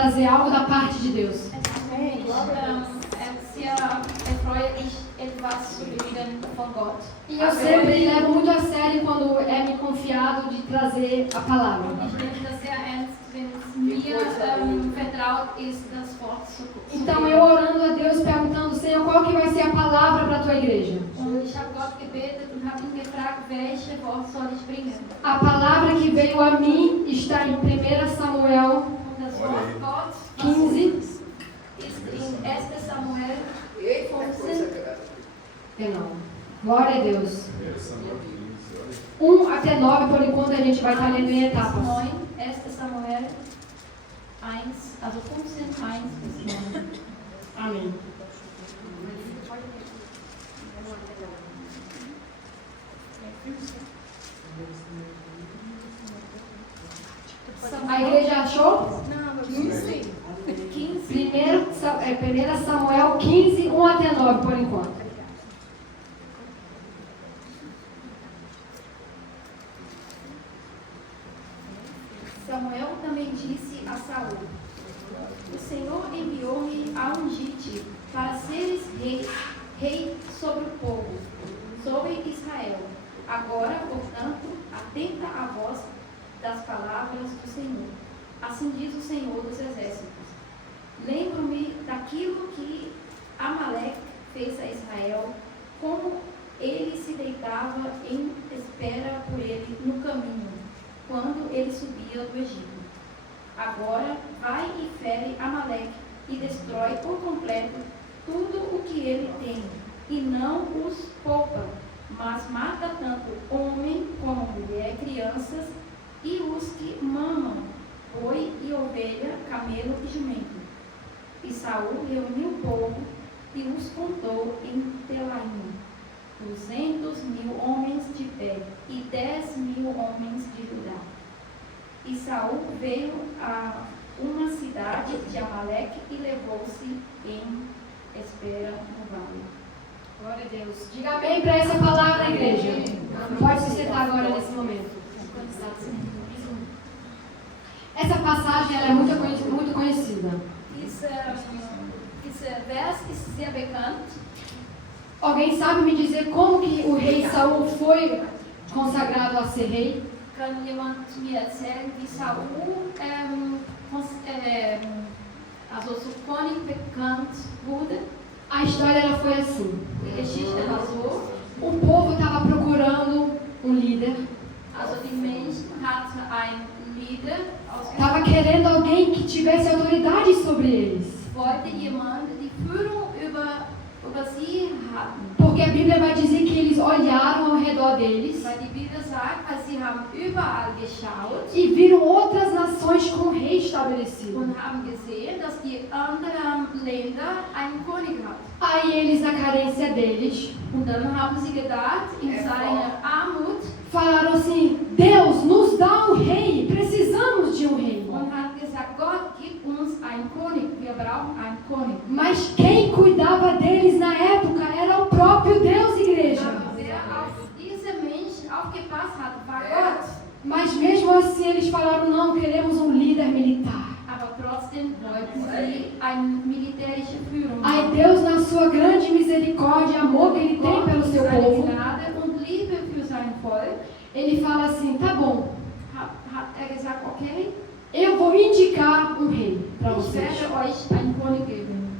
trazer algo da parte de Deus. Sehr erfreulich, etwas zu reden von Gott. E eu sempre levo muito a sério quando é me confiado de trazer a palavra. Ich nehme das sehr ernst, wenn es mir vertraut ist, das Wort zu Então eu orando a Deus, perguntando, Senhor, qual que vai ser a palavra para a tua igreja? Und ich habe Gott gebetet und habe ihn gefragt, welche Wort soll ich bringen? A palavra que veio a mim está em 1 Samuel Und das Wort Gott 15. ist in 1. Samuel 15. Não. Glória a Deus. 1 até 9, por enquanto a gente vai estar lendo em etapas. 9, 1. Samuel 1, also 15, 1 bis 9. Amém. A igreja achou? Não, 15. 1 Samuel 15, 1 até 9, por enquanto. Samuel também disse a Saul: O Senhor enviou-me a ungir-te para seres rei sobre o povo, sobre Israel. Agora, portanto, atenta à voz das palavras do Senhor. Assim diz o Senhor dos Exércitos. Lembro-me daquilo que Amaleque fez a Israel, como ele se deitava em espera por ele no caminho, quando ele subia do Egito. Agora vai e fere Amaleque e destrói por completo tudo o que ele tem, e não os poupa, mas mata tanto homem como mulher, crianças e os que mamam, boi e ovelha, camelo e jumento. E Saul reuniu o povo e os contou em Telaim, 200.000 homens de pé e 10.000 homens de Judá. E Saul veio a uma cidade de Amaleque e levou-se em espera no vale. Glória a Deus. Diga amém para essa palavra, igreja. Pode se sentar agora nesse momento. Essa passagem ela é muito conhecida. Dieser Vers ist sehr bekannt. Alguém sabe me dizer como que o rei Saul foi consagrado a ser rei? Kann jemand mir erzählen, wie Saul also zu König bekannt wurde? A história ela foi assim. Die Geschichte war so, O povo estava procurando um líder. also die Menschen hatten einen Leader Estava querendo alguém que tivesse autoridade sobre eles. wollte jemand die Führung über sie hatten. Porque a Bíblia vai dizer que eles olharam ao redor deles Weil die Bibel sagt, dass sie haben überall geschaut e viram outras nações com rei estabelecido. und haben gesehen, dass die anderen Länder einen König hatten. Aí eles, na carência deles, Und dann haben sie gedacht, in seiner Armut, falaram assim: Deus, nos dá um rei, precisamos de um rei. und hat gesagt, Gott, gib uns einen König, wir brauchen einen König. Mas quem cuidava deles na época era o próprio Deus, igreja. Aber wer auf diese Menschen aufgepasst hat, war Gott. Mas mesmo assim eles falaram: não, queremos um líder militar. Aber trotzdem wollten sie eine militärische Führung. Aí Deus, na sua grande misericórdia e amor que Ele tem Gott pelo in seu seiner povo, Gnade und Liebe für sein Volk Ele fala assim: tá bom, hat gesagt, okay, eu vou indicar um rei para ich vocês. werde euch einen König geben.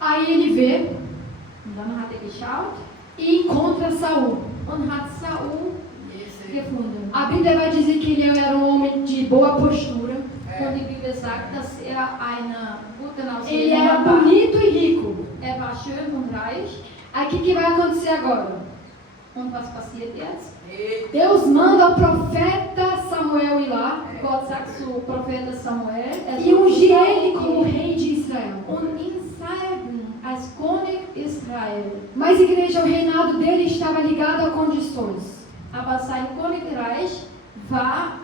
Aí ele vê Und dann hat geschaut e encontra Saul. und hat Saul gefunden. A Bíblia vai dizer que ele era um homem de boa postura. Und die Bibel sagt, dass eine gute Ele era Aussehen war. bonito e rico. War schön und reich. Aí o que vai acontecer agora? Und was passiert jetzt? Deus manda o profeta Samuel ir lá Gott sagt zu Prophet Samuel, e ungir ele como rei de Israel. und ihn salben als König Israel. Mas, igreja, o reinado dele estava ligado a condições. Aber sein Königreich war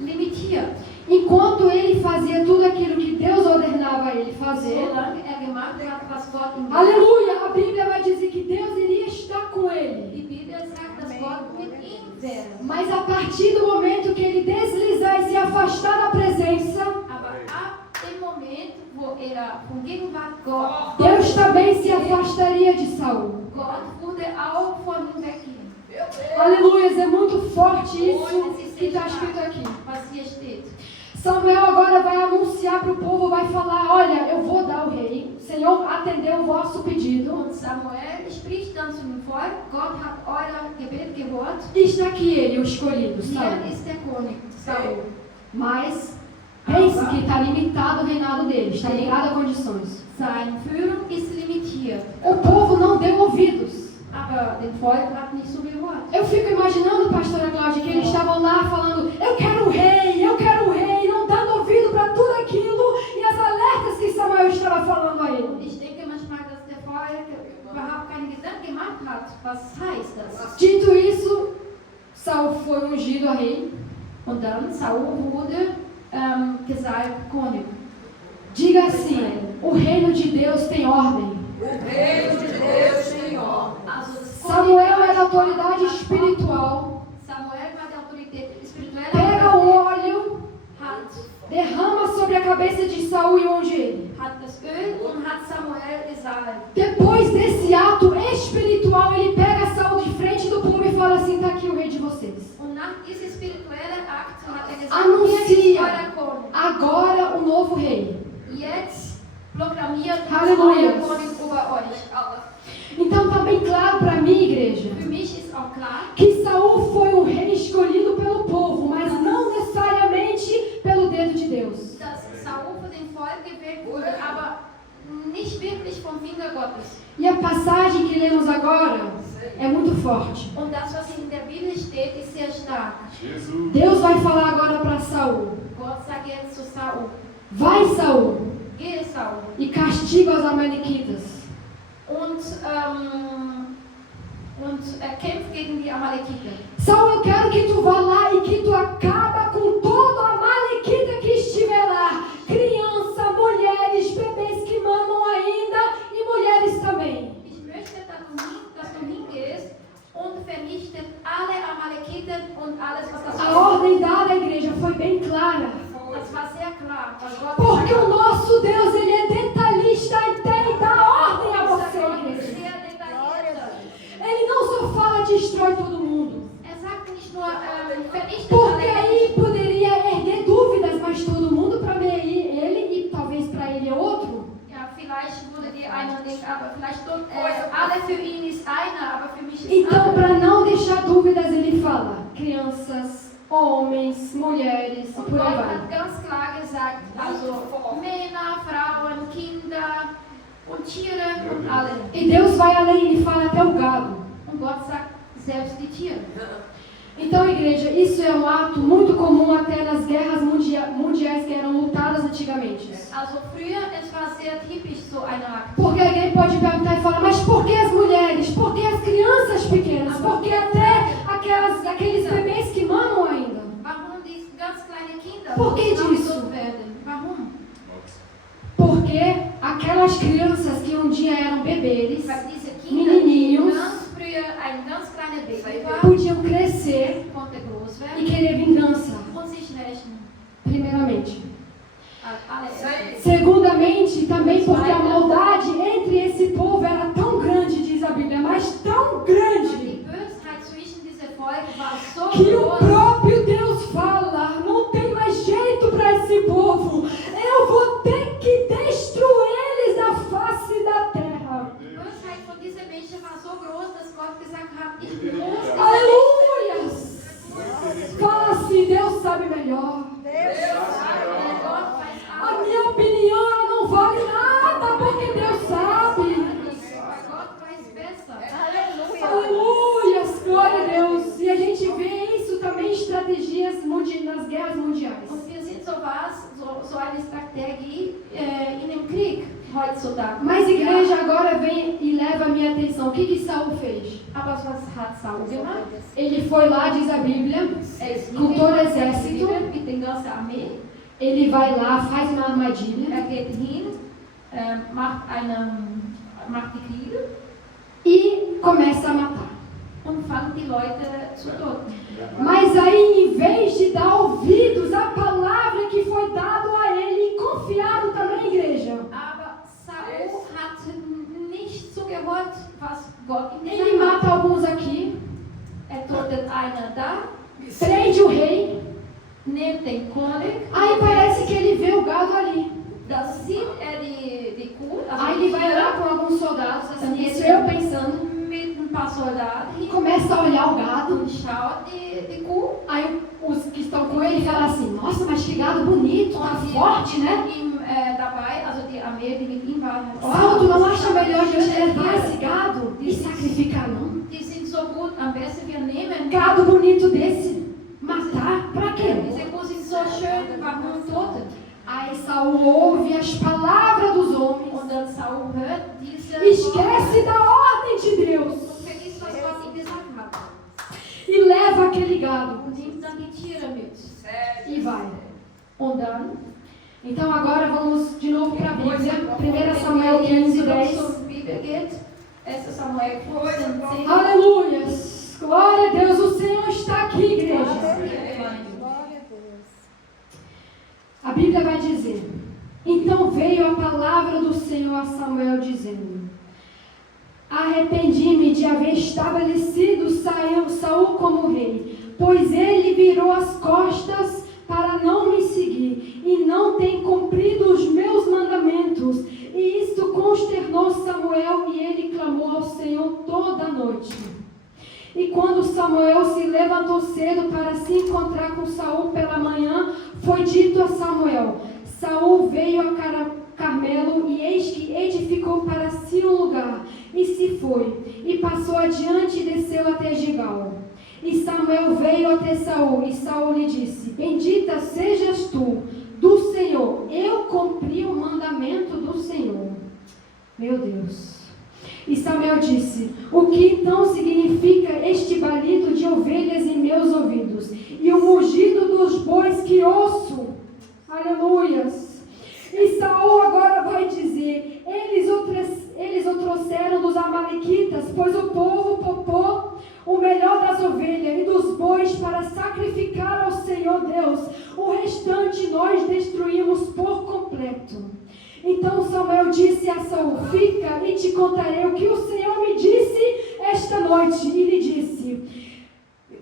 limitiert. Enquanto ele fazia tudo aquilo que Deus ordenava ele fazer, Solange gemacht hat, was Gott ihm aleluia, a Bíblia vai dizer que Deus iria estar com ele. Die Bibel sagt, dass Gott mit ihm wäre. Mas a partir do momento que ele deslizar e se afastar da presença, Aber era von Gegenwart Gott. Deus também se afastaria de Saul. Gott würde auch von ihm weggehen. Aleluia, é muito forte isso que está escrito aqui. Was hier steht. Samuel agora vai anunciar para o povo, vai falar, olha, eu vou dar o rei, o Senhor atendeu o vosso pedido. Und Samuel spricht dann zum Volk, Gott hat euer Gebet gehört. E está aqui ele, o escolhido, Hier Saul. ist der König, Saul. Mas pense que está limitado o reinado dele, está ligado a condições. Seine Führung ist limitiert, O povo não deu ouvidos. aber dem Volk hat nicht so gehört. Eu fico imaginando, pastora Cláudia, que eles estavam lá falando, eu quero o rei, não dando ouvido para tudo aquilo e as alertas que Samuel estava falando a Und ele. ich denke manchmal, dass der Volk überhaupt keine Gedanken gemacht hat, was heißt das. Dito isso, Saul foi ungido a rei. Und dann Saul wurde gesalbt König. Diga assim, o reino de Deus tem ordem. Also das Samuel era autoridade espiritual. Samuel war die Autorität spirituelle. Pega o óleo, Hat derrama sobre a cabeça de Saul e unge ele. das Öl und hat Samuel gesalbt. Depois desse ato espiritual, ele pega Saul de frente do povo e fala assim, tá aqui o rei de vocês. Und nach diesem spirituellen Akt hat gesagt, Anuncia hier ist euer König. agora o novo rei. Jetzt proklamiert Halleluja. euer König über euch. Então está bem claro para mim, igreja, Für mich ist auch klar, que Saul foi um rei escolhido pelo povo, mas não necessariamente pelo dedo de Deus. dass Saul für den Volk gewählt wurde, aber nicht wirklich vom Finger Gottes. E a passagem que lemos agora é muito forte. Und das, was in der Bibel steht, ist sehr stark. Deus vai falar agora para Saul. Gott sagt jetzt zu Saul, Vai, Saul, gehe Saul e castiga os amalequitas. und kämpft gegen die Amalekiter. Saul, eu quero que tu vá lá e que tu acaba com todo amalequita que estiver lá. Criança, mulheres, bebês que mamam ainda e mulheres também. Ich möchte, dass du hingehst und vernichtet alle Amalekiter und alles, was das A ordem dada à igreja foi bem clara. Das war sehr klar, was Gott Porque gesagt o hat. nosso Deus, ele é detalhista e dá ordem a você, Gott ist igreja. sehr detailliert. Ele não só fala destrói todo mundo. Sagt nicht nur, vernichtet Porque alle. aí poderia erguer dúvidas, mas todo mundo para mim ele e talvez para ele é outro. Ja, vielleicht würde die einer denken, aber vielleicht alle für ihn ist einer, aber für mich ist Então, einer. para não deixar dúvidas, ele fala crianças, homens, mulheres e Und por Gott aí vai. hat ganz klar gesagt, also Männer, Frauen, Kinder und Tiere und alle. E Deus vai além, ele fala até o gado. Und Gott sagt selbst die Tiere. Então, igreja, isso é um ato muito comum até nas guerras mundiais que eram lutadas antigamente. Also früher, es war sehr typisch so eine Akt. Porque alguém pode perguntar e falar, mas por que as mulheres? Por que as crianças pequenas? Por que até aqueles bebês que mamam ainda? Warum die ganz kleine Kinder Por que müssen disso? ausgesucht werden? Warum? Porque aquelas crianças que um dia eram bebês, Weil diese Kinder, die menininhos, ganz früher ein ganz kleiner Baby war, podiam crescer konnte groß e werden querer vingança, und sich rächen. primeiramente. Alle Segundamente, também porque a maldade entre esse povo era tão grande, diz a Bíblia, mas tão grande, Die Bösheit zwischen diesem Volk war so que o groß, próprio Deus fala, não tem mais jeito para esse povo, eu vou ter que destruí-los da face da terra. die Bösheit von diesen Menschen war so groß, dass Gott gesagt hat, ich muss diese Aleluia! Fala assim, Deus sabe melhor. Gott weiß A alles. minha opinião ela não vale nada, porque Deus sabe. Gott weiß besser. Aleluia, glória a Deus. E a gente vê isso também em estratégias nas guerras mundiais. Und wir sind so eine Strategie in dem Krieg heutzutage. Mas a igreja agora vem e leva a minha atenção. O que Saul fez? Aber was hat Saul gemacht? Ele foi lá, diz a Bíblia, ist com todo o exército. mit der ganzen Armee. Ele vai lá, faz uma armadilha Geht hin, macht die Kriege e começa a matar. und fängt die Leute zu töten. Mas aí, em vez de dar ouvidos à palavra que foi dado a ele e confiado também, igreja, einer da, prende o rei. nimmt den König. Aí parece que ele vê o gado ali. Da sieht die Kuh, also Aí ele vai lá com alguns soldados, assim, isso Então, eu pensando, mit ein paar Soldaten e hin começa a olhar o gado. und schaut die Kuh. Aí os que estão com ele falam assim, nossa, mas que gado bonito, tá forte, né? Mit ihm dabei, also die Armee, die mit ihm war, Saulo, tu não acha melhor a gente levar esse gado e sacrificar, não? die sind so gut, am besten wir nehmen. Gado bonito desse, matar, pra quê? Diese Kuh sind so schön, warum toten? Aí Saul ouve as palavras dos homens, Und dann Saul hört diese esquece da ordem de Deus und vergisst, was Gott ihm gesagt hat. e leva aquele gado Und nimmt dann die Tiere mit. e vai. Und dann, Então agora vamos de novo para a Bíblia, 1 wenn Samuel wir jetzt 15, zurück 10. zur Bibel geht, 1. Samuel 15, 10. Aleluias! Glória a Deus, o Senhor está aqui, igreja. A Bíblia vai dizer: então veio a palavra do Senhor a Samuel dizendo: arrependi-me de haver estabelecido Saul como rei, pois ele virou as costas para não me seguir e não tem cumprido os meus mandamentos. E isto consternou Samuel e ele clamou ao Senhor toda a noite. E quando Samuel se levantou cedo para se encontrar com Saul pela manhã, foi dito a Samuel: Saul veio a Carmelo e eis que edificou para si um lugar, e se foi, e passou adiante e desceu até Gigal. E Samuel veio até Saul, e Saul lhe disse: bendita sejas tu do Senhor, eu cumpri o mandamento do Senhor. Meu Deus. E Samuel disse: o que então significa este balido de ovelhas em meus ouvidos, e o mugido dos bois que ouço? Aleluias! E Saul agora vai dizer: eles o trouxeram dos amalequitas, pois o povo poupou o melhor das ovelhas e dos bois para sacrificar ao Senhor Deus. O restante nós destruímos por completo. Então Samuel disse a Saul: fica e te contarei o que o Senhor me disse esta noite. E lhe disse: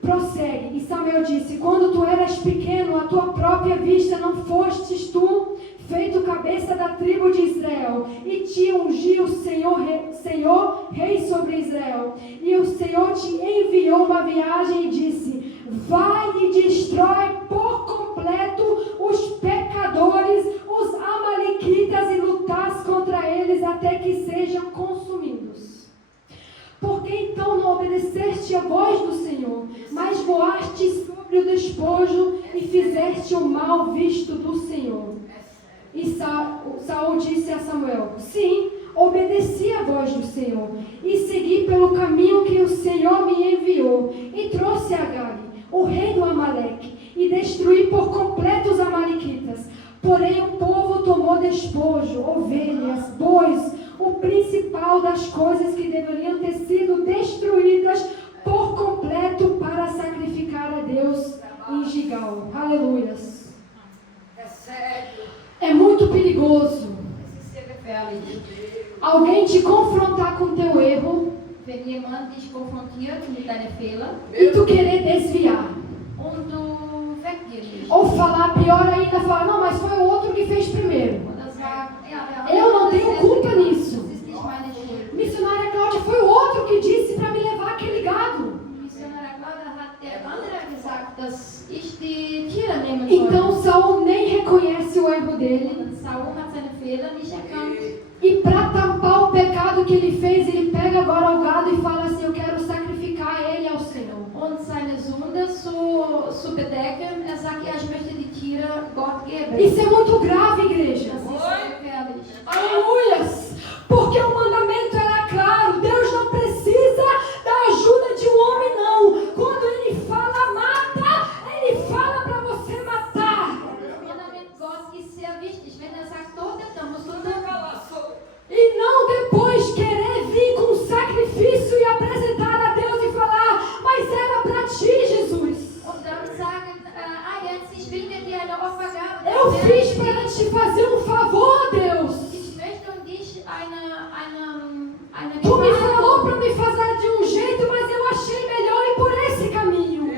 prossegue. E Samuel disse: quando tu eras pequeno, à tua própria vista não fostes tu feito cabeça da tribo de Israel, e te ungiu o Senhor rei sobre Israel. E o Senhor te enviou uma viagem e disse: vai e destrói por completo os pecadores, os amalequitas, e lutas contra eles até que sejam consumidos. Porque então não obedeceste a voz do Senhor, mas voaste sobre o despojo e fizeste o mal visto do Senhor? E Saul disse a Samuel: sim, obedeci a voz do Senhor e segui pelo caminho que o Senhor me enviou, e trouxe Agag, o rei do Amaleque, e destruí por completo os amalequitas. Porém o povo tomou despojo, ovelhas, bois, o principal das coisas que deveriam ter sido destruídas por completo para sacrificar a Deus em Gigal. Aleluias. É muito perigoso Es ist sehr gefährlich. alguém te confrontar com teu erro Wenn jemand dich konfrontiert mit deinen Fehlern e tu querer desviar. und du weggehst. Ou falar, pior ainda, falar: não, mas foi o outro que fez primeiro. Oder sagen, ja, Eu não tenho culpa nisso. Das ist nicht meine Schuld. Missionária Cláudia, foi o outro que disse para me levar aquele gado. Missionar Claudia hat der andere gesagt, dass ich die Tiere nehmen Então soll. Saul nem reconhece o erro dele. Und Saul hat seine Fehler nicht erkannt. E para tampar o pecado que ele fez, ele pega agora o gado e fala assim: eu quero sacrificar ele ao Senhor. Und seine Sünde zu bedecken, sagt, ja, ich möchte die Tiere Gott geben. Isso é muito grave, igreja. Das ist sehr gefährlich. Aleluias! Porque o mandamento era claro. Deus não precisa da ajuda de um homem, não. Quando ele fala mata, ele fala para você matar. Das Fundament Gott ist sehr wichtig. Wenn sagt toten, dann musst du töten. E não depois querer vir com sacrifício e apresentar a Deus e falar: mas era para ti, Jesus. Und dann sagen, jetzt ich bringe dir eine Opfergabe. Eu fiz para te fazer um favor, Deus. Ich möchte dich eine Tu me falou para me fazer de um jeito, mas eu achei melhor ir por esse caminho.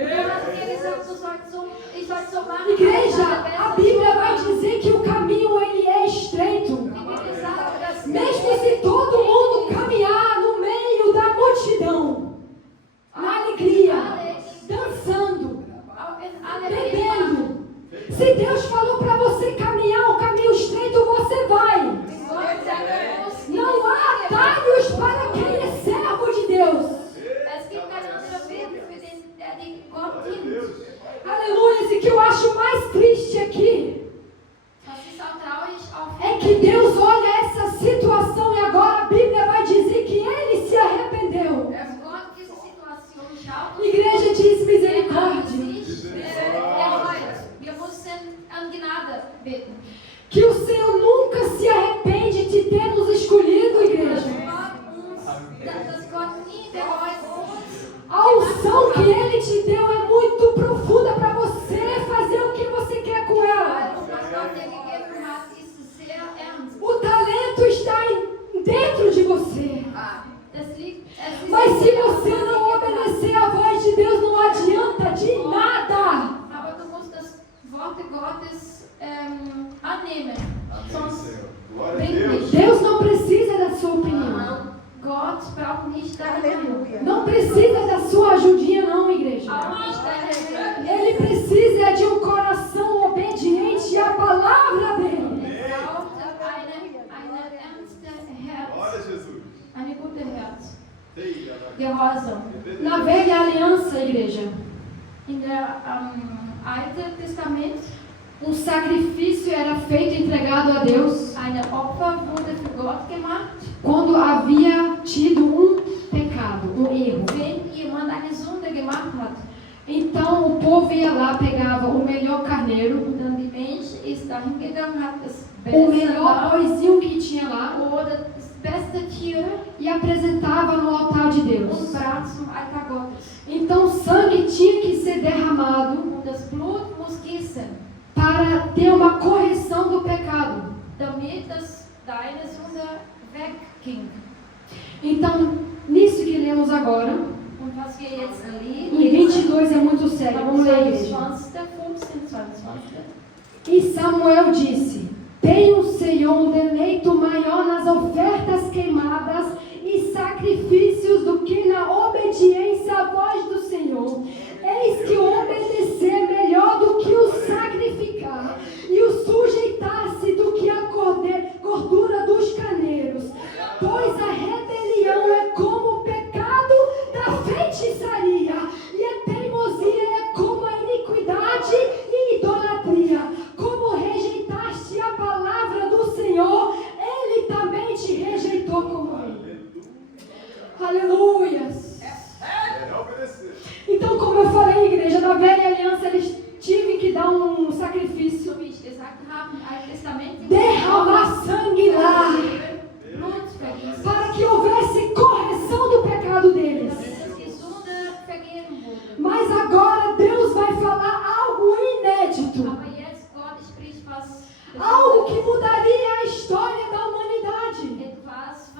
Que o Senhor nunca se arrepende de ter nos escolhido, igreja. Dass Gott nie bereut, uns A unção que Ele te deu é muito profunda para você fazer o que você quer com ela. und was Gott dir gegeben hat, ist sehr ernst. O talento está dentro de você. Es ist Mas se você não obedecer à voz de Deus, não adianta de nada. aber du musst das Wort Gottes annehmen. Amém, Sonst Senhor. Glória a bringt Deus. nicht. Deus não precisa da sua opinião. Gott braucht nicht deine Meinung. Não precisa da sua ajudinha, não, igreja. Auch nicht deine Ele precisa de um coração obediente à palavra dele. Es braucht eine ernste Herz, Glória a Jesus. eine gute Herz. Ei, Gehorsam. Na velha aliança, igreja, In der Alten Testament sacrifício era feito e entregado a Deus eine Opfer wurde für Gott gemacht, quando havia tido pecado, erro. wenn jemand eine Sünde gemacht hat. Então o povo ia lá, pegava o melhor carneiro, Und dann die Mensch ist dahin gegangen, hat das o beste melhor Lamm boizinho que tinha lá oder das beste Tier e apresentava no altar de und Deus. bracht zum Altar Gottes. Então o sangue tinha que ser derramado Und das Blut muss gießen, para ter uma correção do pecado. damit das deine Sünde wegging. Então, nisso que lemos agora, Und was wir jetzt em 22 é muito sério, vamos ler, igreja. 15, 22. E Samuel disse: tem o Senhor um deleito maior nas ofertas queimadas e sacrifícios do que na obediência à voz do Senhor. Eis que o obedecer é melhor do que o sacrificar, e o sujeitar-se do que a gordura dos carneiros. Pois a rebelião é como o pecado da feitiçaria, e a teimosia é como a iniquidade e idolatria. Como rejeitaste a palavra do Senhor, Ele também te rejeitou como rei. Aleluias! É obedecer. Então, como eu falei, igreja, na velha aliança eles tiveram que dar um sacrifício, So wie ich gesagt habe, im Alten Testament derramar sangue lá, Blut vergießen, para que houvesse correção do pecado deles. damit die Sünde vergeben wurde. Mas agora Deus vai falar algo inédito, Aber jetzt Gott spricht algo que mudaria a história da humanidade. etwas,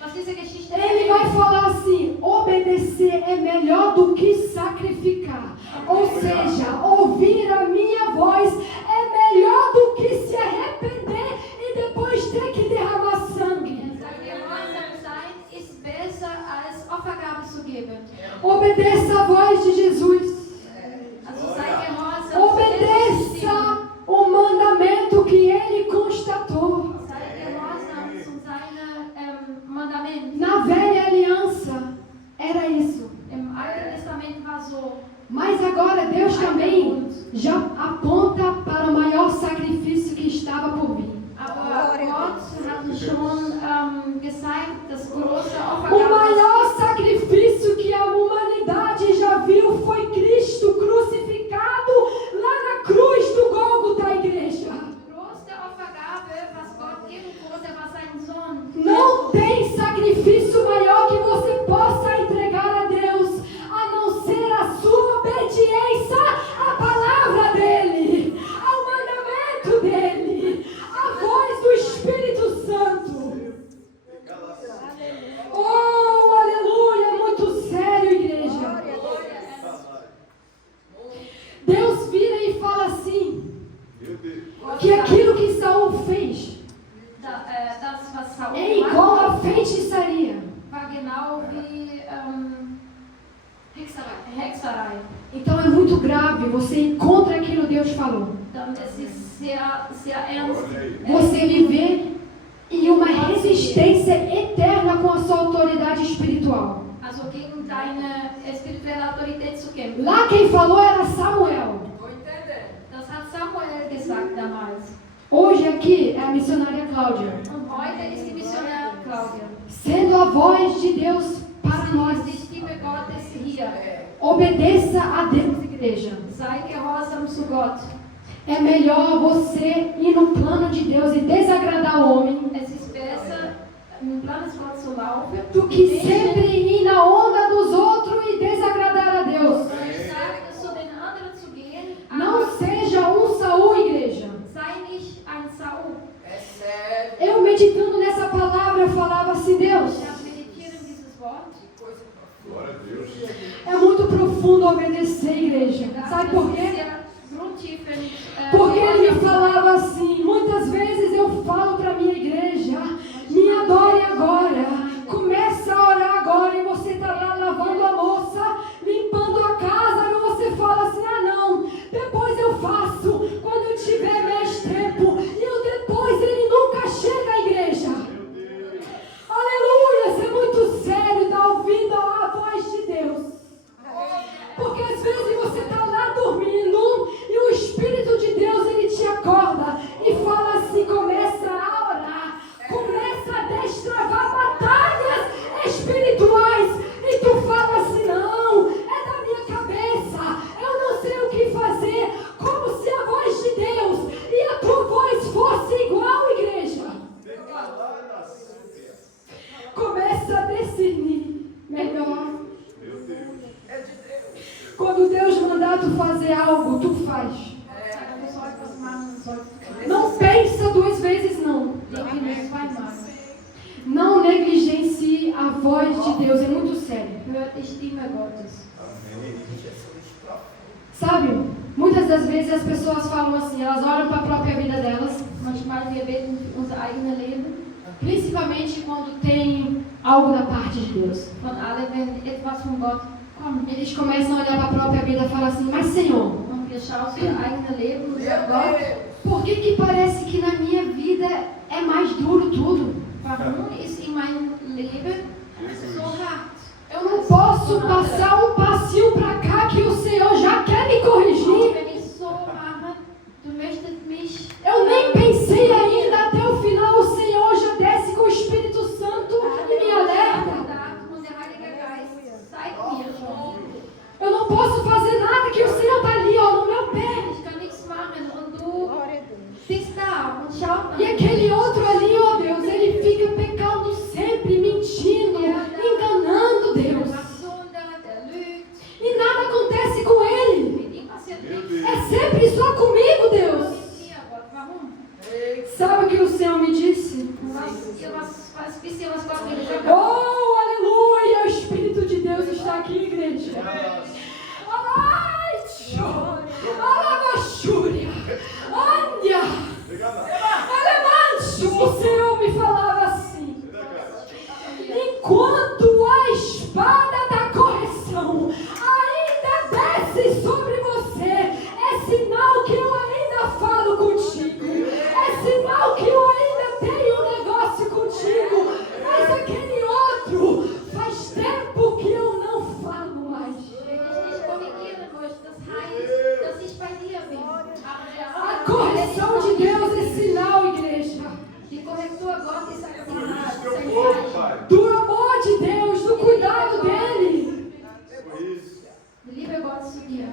was diese Geschichte Ele vai falar assim: obedecer é melhor do que sacrificar. Ou seja, ouvir a minha voz é melhor do que se arrepender e depois ter que derramar sangue. Gehorsam sein ist besser als Opfergabe zu geben. Obedeça a voz de Jesus. Also sei gehorsam. Obedeça o mandamento que ele constatou. Sei gehorsam zu seinem Mandament. Na velha aliança era isso. Im Alten Testament war so. Mas agora Deus também já aponta para o maior sacrifício que estava por vir. Aber Gott hat schon gezeigt, das große O Opfergabe. maior sacrifício que a humanidade já viu foi Cristo crucificado lá na cruz do Gólgota, igreja. Die größte Opfergabe, was Gott geben wollte, war sein Sohn. Não tem sacrifício maior que você possa entregar a Deus, a não ser a sua obediência à palavra dEle, ao mandamento dEle, à voz do Espírito Santo. Oh, aleluia, é muito sério, igreja. Deus vira e fala assim, Meu Deus. que aquilo que Saul fez Das, was Saul é igual gemacht a feitiçaria. war genau wie Hexerei. Então é muito grave, você encontra aquilo que Deus falou. Dann es ist sehr, sehr ernst. Olha aí. Você viver em uma resistência eterna com a sua autoridade espiritual. Also gegen deine spirituelle Autorität zu kämpfen. Lá quem falou era Samuel. Das hat Samuel gesagt damals. Hoje aqui é a missionária Cláudia. Und heute ist die Missionarin Claudia. Sendo a voz de Deus para Sie nós. ist die Stimme Gottes hier. Obedeça a Deus, igreja. Sei gehorsam zu Gott. É melhor você ir no plano do que sempre ir na onda dos outros e desagradar a Deus. Anstatt so den anderen zu gehen, Não seja um Saul, igreja. sei nicht ein Saul. Eu meditando nessa palavra, eu falava assim, Deus, Ich habe meditiert in dieses Wort. Glória a Deus. é muito profundo obedecer, igreja. Sabe por Das ist quê? sehr grundtiefend, Porque ele me falava assim, muitas vezes eu falo para minha igreja, me adore agora, começa a orar agora, e você está lá lavando a louça, limpando a casa, e você fala assim, ah não, depois eu faço, quando eu tiver mais tempo, e o depois ele nunca chega à igreja. Aleluia, isso é muito sério, dar ouvido à voz de Deus. Porque às vezes você está lá dormindo e o Espírito de Deus ele te acorda e fala assim, começa a orar, começa a destravar batalhas espirituais e tu fala assim, não, é da minha cabeça, eu não sei o que fazer, como se a voz de Deus e a tua voz fosse igual, igreja. Começa a discernir melhor. Quando Deus mandar tu fazer algo, tu faz. Du sollst was machen, sollst du Não pensa duas vezes, não. denken nicht zweimal. Não negligencie a voz de Deus, é muito sério. Hört die Stimme Gottes. Sabe, muitas das vezes as pessoas falam assim, elas olham para a própria vida delas, Manchmal wir beten für unser eigenes Leben, principalmente quando tem algo da parte de Deus. von alle, wenn etwas von Gott kommt. Eles começam a olhar para a própria vida e falam assim, mas Senhor, Und wir schauen auf ihr eigenes Leben und sagen, Gott, por que parece que na minha vida é mais duro tudo? warum ist in meinem Leben so hart? Eu não posso passar um passinho para cá que o Senhor já quer me corrigir. Wenn ich so mache, du möchtest mich, Eu nem pensei ainda, até o final o Senhor já desce com o Espírito Santo e me alerta. und der Heilige Geist zeigt mir schon. Eu não posso fazer nada que o Senhor está ali, ó, no meu pé. Ich kann nichts machen und du bist da und schaut nach E aquele outro ali, ó Deus, ele fica pecando sempre, mentindo, enganando Deus. der lügt. E nada acontece com ele. Mit ihm passiert nichts. É sempre só comigo, Deus. Mit mir, Gott, warum? Sabe o que o Senhor me disse? Wisst ihr, was Gott mir gesagt hat? Oh, aleluia! O Espírito de Deus está aqui, igreja. Ai, Alabachúria! Ania! Alemancho! O Senhor me falava assim. Enquanto a espada da correção ainda desce sobre você, é sinal que eu ainda falo contigo. É sinal que eu ainda tenho um negócio contigo. Mas aquele outro faz tempo que eu não falo mais. Wenn ich dich korrigieren möchte, das heißt, dass ich bei dir bin. A correção de Deus é sinal, igreja. Die Korrektur Gottes ist ein Signal, Teu ist ein povo, Zeichen. Pai. Do amor de Deus, do cuidado dele. Por isso. Die Liebe Gottes zu dir.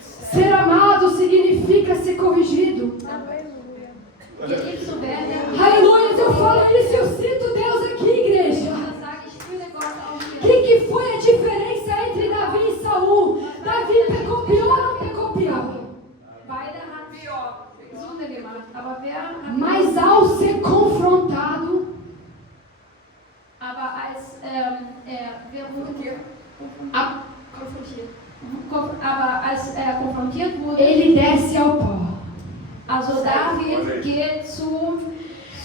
Ser amado significa ser corrigido. Geliebt zu werden. Aleluia, eu falo isso, eu sinto Deus aqui, igreja. Das sage ich, fühle Gott auch O hier. que foi a diferença entre Davi e Saul? Davi pecou pior ou não pecou pior? Beide haben Sünde gemacht. Aber wer hat Mas ao ser confrontado, Aber als wir wurden a- konfrontiert. Aber als er konfrontiert wurde, ele desce ao pó. also David geht zu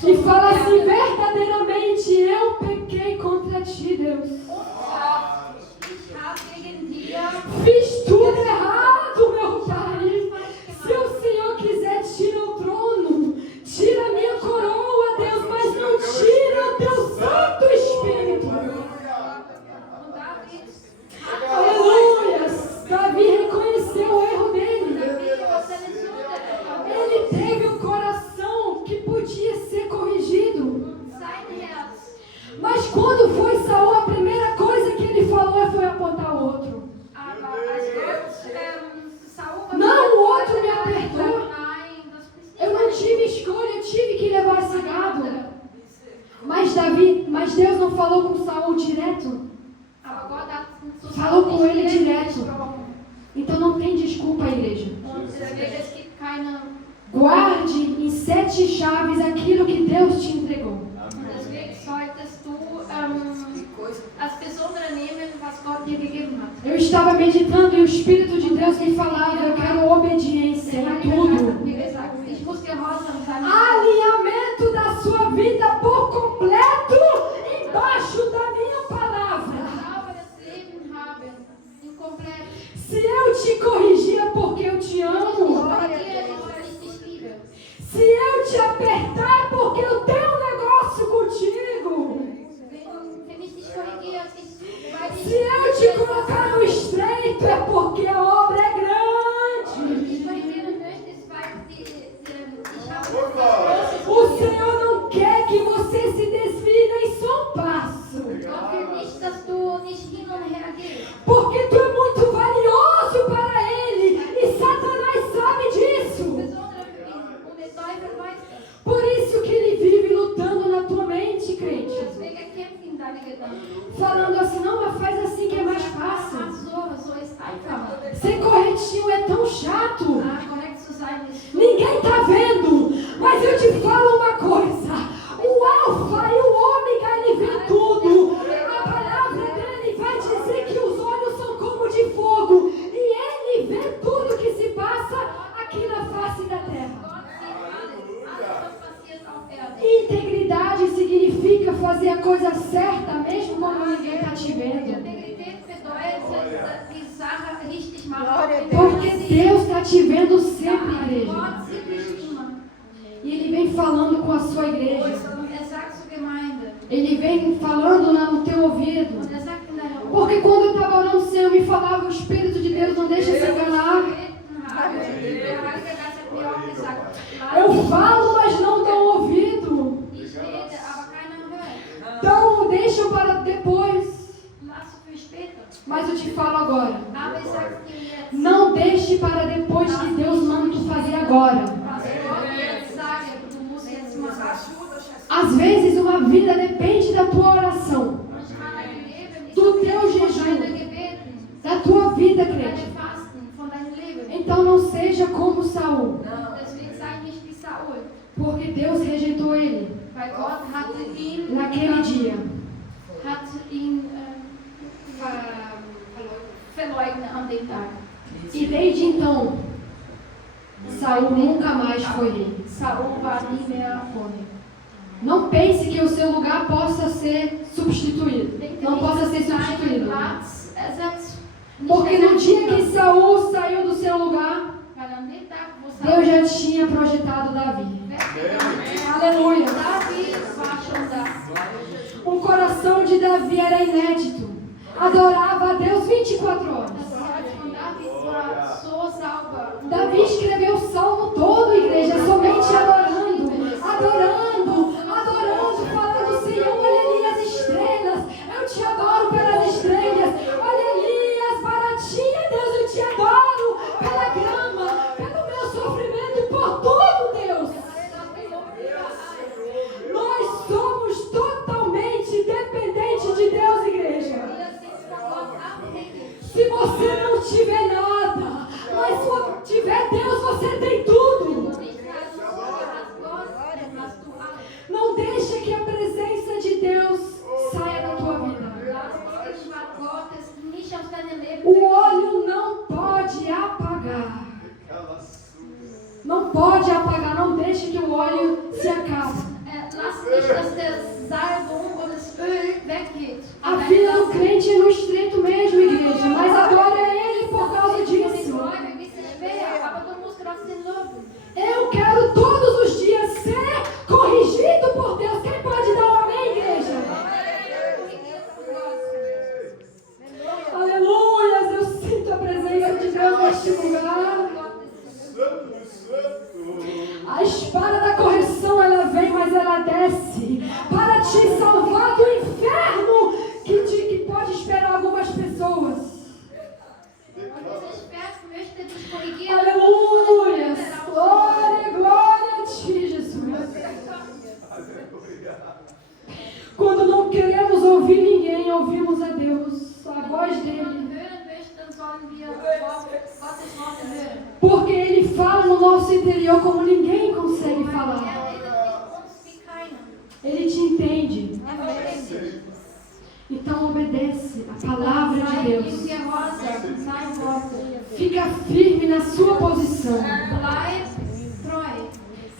E fala assim, verdadeiramente eu pequei contra ti, Deus. hat gegen dir Fiz tudo errado, meu Pai. Se o Senhor quiser, tira o trono, tira a minha coroa, Deus, mas não tira o teu Santo Espírito. und David hat Aleluia! Davi reconheceu o erro dele. David aus seiner Sünde erkannt. Ele teve um coração que podia ser corrigido. Sein Herz. Mas quando foi Saul, a primeira coisa que ele falou foi apontar o outro. Aber als Gott Mas Deus não falou com Saul direto? Aber Gott hat zu Falou Saul com nicht ele direkt direto. gesprochen. Então não tem desculpa, igreja. Und es gibt keine. Guarde em 7 chaves aquilo que Deus te entregou. Und deswegen solltest du als besondere nehmen, was Gott dir gegeben hat. Eu estava meditando e o Espírito de Deus me falava, eu quero obediência em tudo. Wie gesagt, ich muss gehorsam sein. Alinhamento da sua vida por completo embaixo da minha palavra. Sauberes Leben haben, inkomplett. Se eu te corrigir é porque eu te amo. Korrigiere dich, weil ich dich liebe. Se eu te apertar é porque eu tenho um negócio contigo. Wenn ich dich korrigiere, weil ich Se eu te colocar no estreito é porque a obra é grande. dich korrigieren möchtest, weil ich habe O Senhor não quer que você se desvie nem só um passo. Gott will nicht, dass du nicht hin und her gehst. Porque tu é muito valioso para Ele. E Satanás sabe disso. Besonders für ihn. Und der Teufel weiß das. Por isso que ele vive lutando na tua mente, crente. Deswegen kämpft in deine Gedanken. Falando assim, não, mas faz assim que é mais Mach fácil. so ist einfacher. Ser corretinho é tão chato. Korrekt zu sein ist so. Ninguém tá vendo. Mas eu te falo uma coisa. O alfa e o ômega, ele vê tudo. A palavra dele vai dizer que os olhos são como de fogo. E ele vê tudo que se passa aqui na face da terra. Gott sieht alles. Alles, was passiert auf Erden. Integridade significa fazer a coisa certa, mesmo quando ninguém está te vendo. Integrität bedeutet, die Sache richtig machen. Porque Deus está te vendo sempre, igreja. Gott sieht dich immer. E Ele vem falando com a sua igreja. Und sagt zur Gemeinde. Ele vem falando lá no teu ouvido. Und sagt in deiner Ohr. Porque quando eu estava orando, o Senhor me falava, o Espírito de Deus não deixa se enganar. Der Heilige Geist hat mir auch gesagt, Eu falo, mas não dão ouvido. ich rede, aber keiner hört. Então deixam para depois. Machst du für später. Mas eu te falo agora. Aber ich sage dir jetzt, Não deixe para depois que Deus manda tu fazer agora. was Gott jetzt sage, du musst jetzt machen. Às vezes uma vida depende da tua oração, Manchmal dein Leben ist do abhängig teu von jejum, deinen Gebeten, da tua vida, von crente. deinem Fasten, von deinem Leben. Então não seja como Saul, Deswegen sei nicht wie Saul, porque Deus rejeitou ele weil Gott hatte ihn naquele dia. verleugnet an dem Tag. E desde então, Saul nunca mais foi rei. Saul war nie mehr König. Não pense que o seu lugar possa ser substituído. Denke Não nicht, possa dass ser dein substituído. Platz ersetzt. Nicht Porque no ersetzt dia que wird. Saul saiu do seu lugar, Weil an dem Tag, wo Deus Saul já tinha projetado Davi. weggegangen ist, Aleluia. David war schon da. O coração de Davi era inédito. Adorava a Deus 24 horas. Das Herz von David war so sauber. Davi escreveu o salmo todo, igreja, somente adorando, adorando, adorando, falando, Senhor, olha ali as estrelas, eu te adoro pelas estrelas, olha ali as baratinhas, Deus, eu te adoro pela grama, pelo meu sofrimento e por tudo, Deus. Nós somos totalmente dependentes de Deus, igreja. Wir sind von Gott abhängig. Se você não tiver nada, mas se tiver Deus, você tem tudo. ouvimos a Deus, a voz Wenn wir dele. hören möchten, dann sollen wir Gottes Worte hören. Porque ele fala no nosso interior como ninguém consegue Weil falar. redet uns wie keiner. Ele te entende. Versteht dich. Então obedece a palavra de Sei ihm Deus. gehorsam, sein Wort. Fica firme na sua posição. Bleib treu.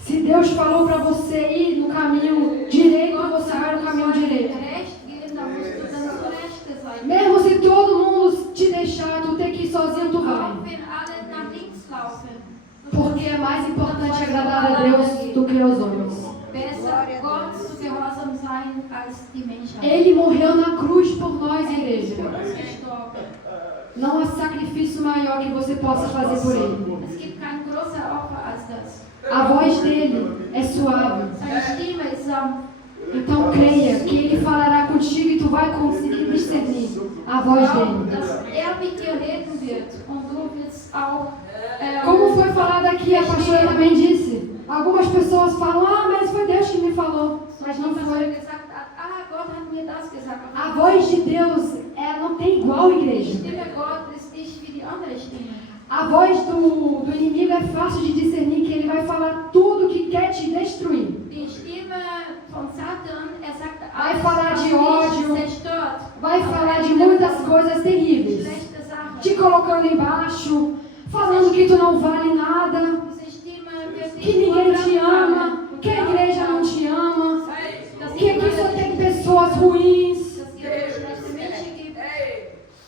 Se Deus falou para você ir no caminho direito, você vai no caminho direito. Recht gehen, dann musst du dann zur rechten Seite. Mesmo se todo mundo te deixar, tu ter que ir sozinho, tu Auch vai. wenn alle nach links laufen. Porque é mais importante agradar a Deus do que aos homens. Besser Gott zu gehorsam sein als die Menschheit. Ele morreu na cruz por nós, igreja. Er ist gestorben. Não há sacrifício maior que você possa fazer por ele. Es gibt kein größer Opfer als das. A voz dele é suave. Seine Stimme ist sanft. Então creia que ele falará contigo e tu vai conseguir discernir a voz Glaub, dele. dass mit dir reden wird und du wirst auch Como foi falado aqui, a pastora também disse. Algumas pessoas falam, mas foi Deus que me falou. Mas não foi. gesagt hat, Gott hat mir das gesagt. A voz de Deus, ela não tem igual, Die igreja. Stimme Gott ist nicht wie die andere Stimme. A voz do inimigo é fácil de discernir, que ele vai falar tudo que quer te destruir. Die Stimme von Satan, sagt Vai alles, falar was de dich ódio, zerstört. vai falar de muitas coisas terríveis. Schlechte Sachen. Te colocando embaixo, falando que tu não vale nada, Diese Stimme wird dich que ninguém te runtermachen. ama, que a igreja não te ama, Dass que aqui só tem pessoas ruins. dass ihr nur schlechte Menschen gibt.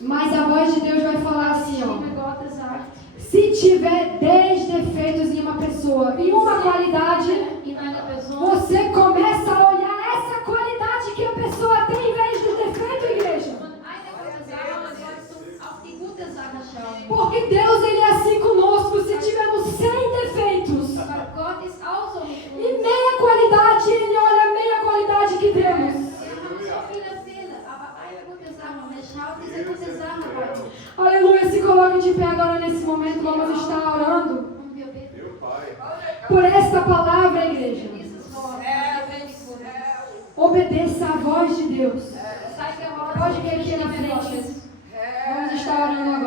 Mas a voz de Deus vai falar Die assim, ó. Stimme Gottes sagt, Se tiver 10 defeitos em uma pessoa e uma qualidade, in einer Person, você começa a olhar essa qualidade que a pessoa tem em vez do defeito, igreja. von einer guten Sache sollst du auf die gute Sache schauen. Porque Deus, ele é assim conosco. Se tivermos 100 defeitos Aber Gott ist auch so mit e uns. meia qualidade, ele olha a meia qualidade que temos. Wir haben so viele Fehler, aber eine gute Sache. Und er schaut diese gute Sache bei uns. Aleluia, se coloque de pé agora nesse momento, vamos estar orando Und wir beten Meu Pai. por esta palavra, igreja. dieses Wort. Lebendig wurde. Obedeça a voz de Deus. Sei gehorsam. Pode vir aqui na frente. Vamos estar orando agora.